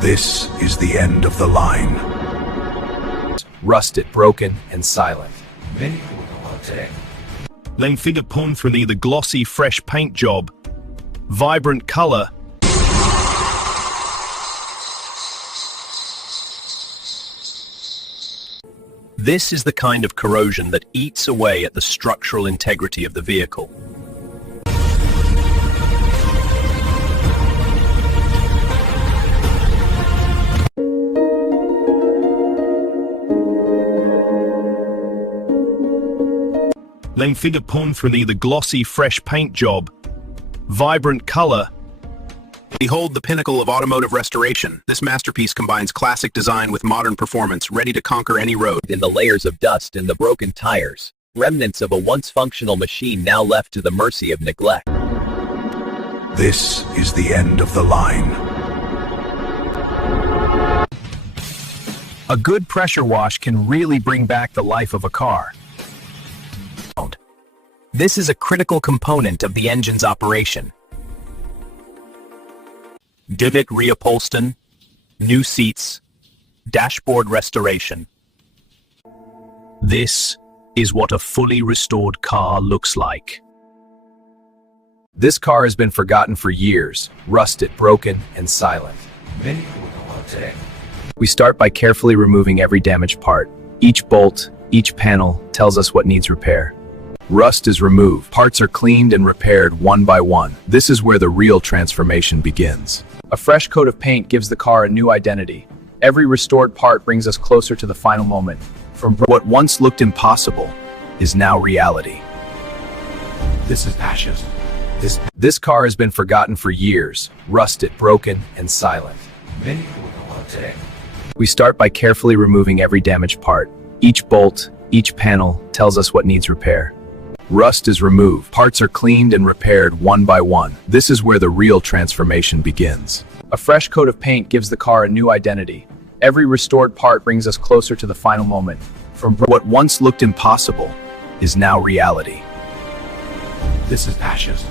This is the end of the line. Rusted, broken, and silent. Lang figure pwn for the glossy, fresh paint job. Vibrant color. This is the kind of corrosion that eats away at the structural integrity of the vehicle. Lang figure pwn for the glossy, fresh paint job. Vibrant color. Behold the pinnacle of automotive restoration. This masterpiece combines classic design with modern performance, ready to conquer any road. In the layers of dust and the broken tires, remnants of a once functional machine now left to the mercy of neglect. This is the end of the line. A good pressure wash can really bring back the life of a car. This is a critical component of the engine's operation. Divot reupholstery, new seats, dashboard restoration. This is what a fully restored car looks like. This car has been forgotten for years, rusted, broken, and silent. We start by carefully removing every damaged part. Each bolt, each panel tells us what needs repair. Rust is removed, parts are cleaned and repaired one by one. This is where the real transformation begins. A fresh coat of paint gives the car a new identity. Every restored part brings us closer to the final moment. From what once looked impossible is now reality. This is ashes. This car has been forgotten for years, rusted, broken, and silent. We start by carefully removing every damaged part. Each bolt, each panel tells us what needs repair. Rust is removed, parts are cleaned and repaired one by one. This is where the real transformation begins. A fresh coat of paint gives the car a new identity. Every restored part brings us closer to the final moment. From what once looked impossible is now reality. This is ashes.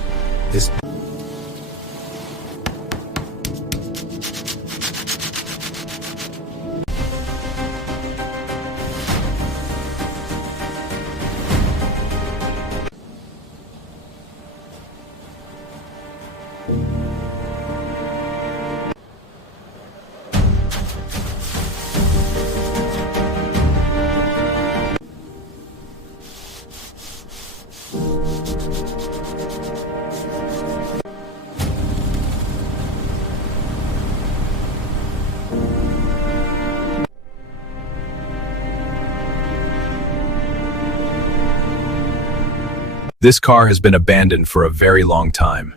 This car has been abandoned for a very long time.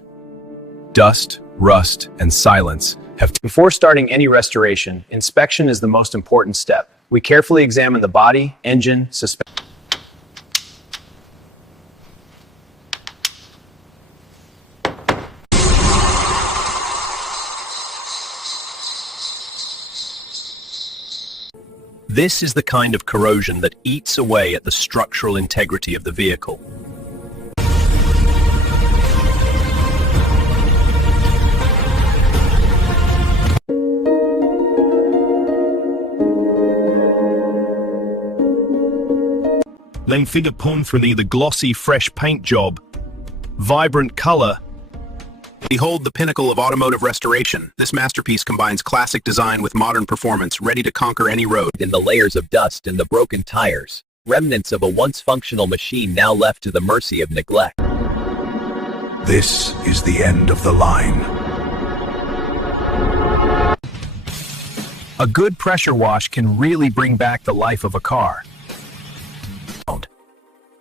Dust, rust, and silence have... Before starting any restoration, inspection is the most important step. We carefully examine the body, engine, suspension. This is the kind of corrosion that eats away at the structural integrity of the vehicle. Lang figure pwn for the glossy, fresh paint job. Vibrant color. Behold the pinnacle of automotive restoration. This masterpiece combines classic design with modern performance, ready to conquer any road. In the layers of dust and the broken tires, remnants of a once functional machine now left to the mercy of neglect. This is the end of the line. A good pressure wash can really bring back the life of a car.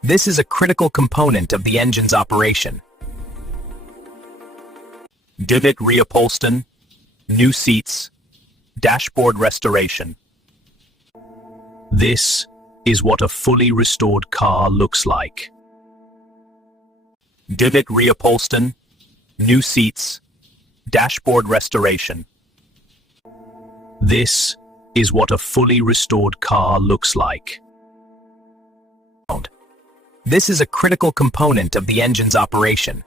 This is a critical component of the engine's operation. Divot reupholstery, new seats, dashboard restoration. This is what a fully restored car looks like. Divot reupholstery, new seats, dashboard restoration. This is what a fully restored car looks like. This is a critical component of the engine's operation.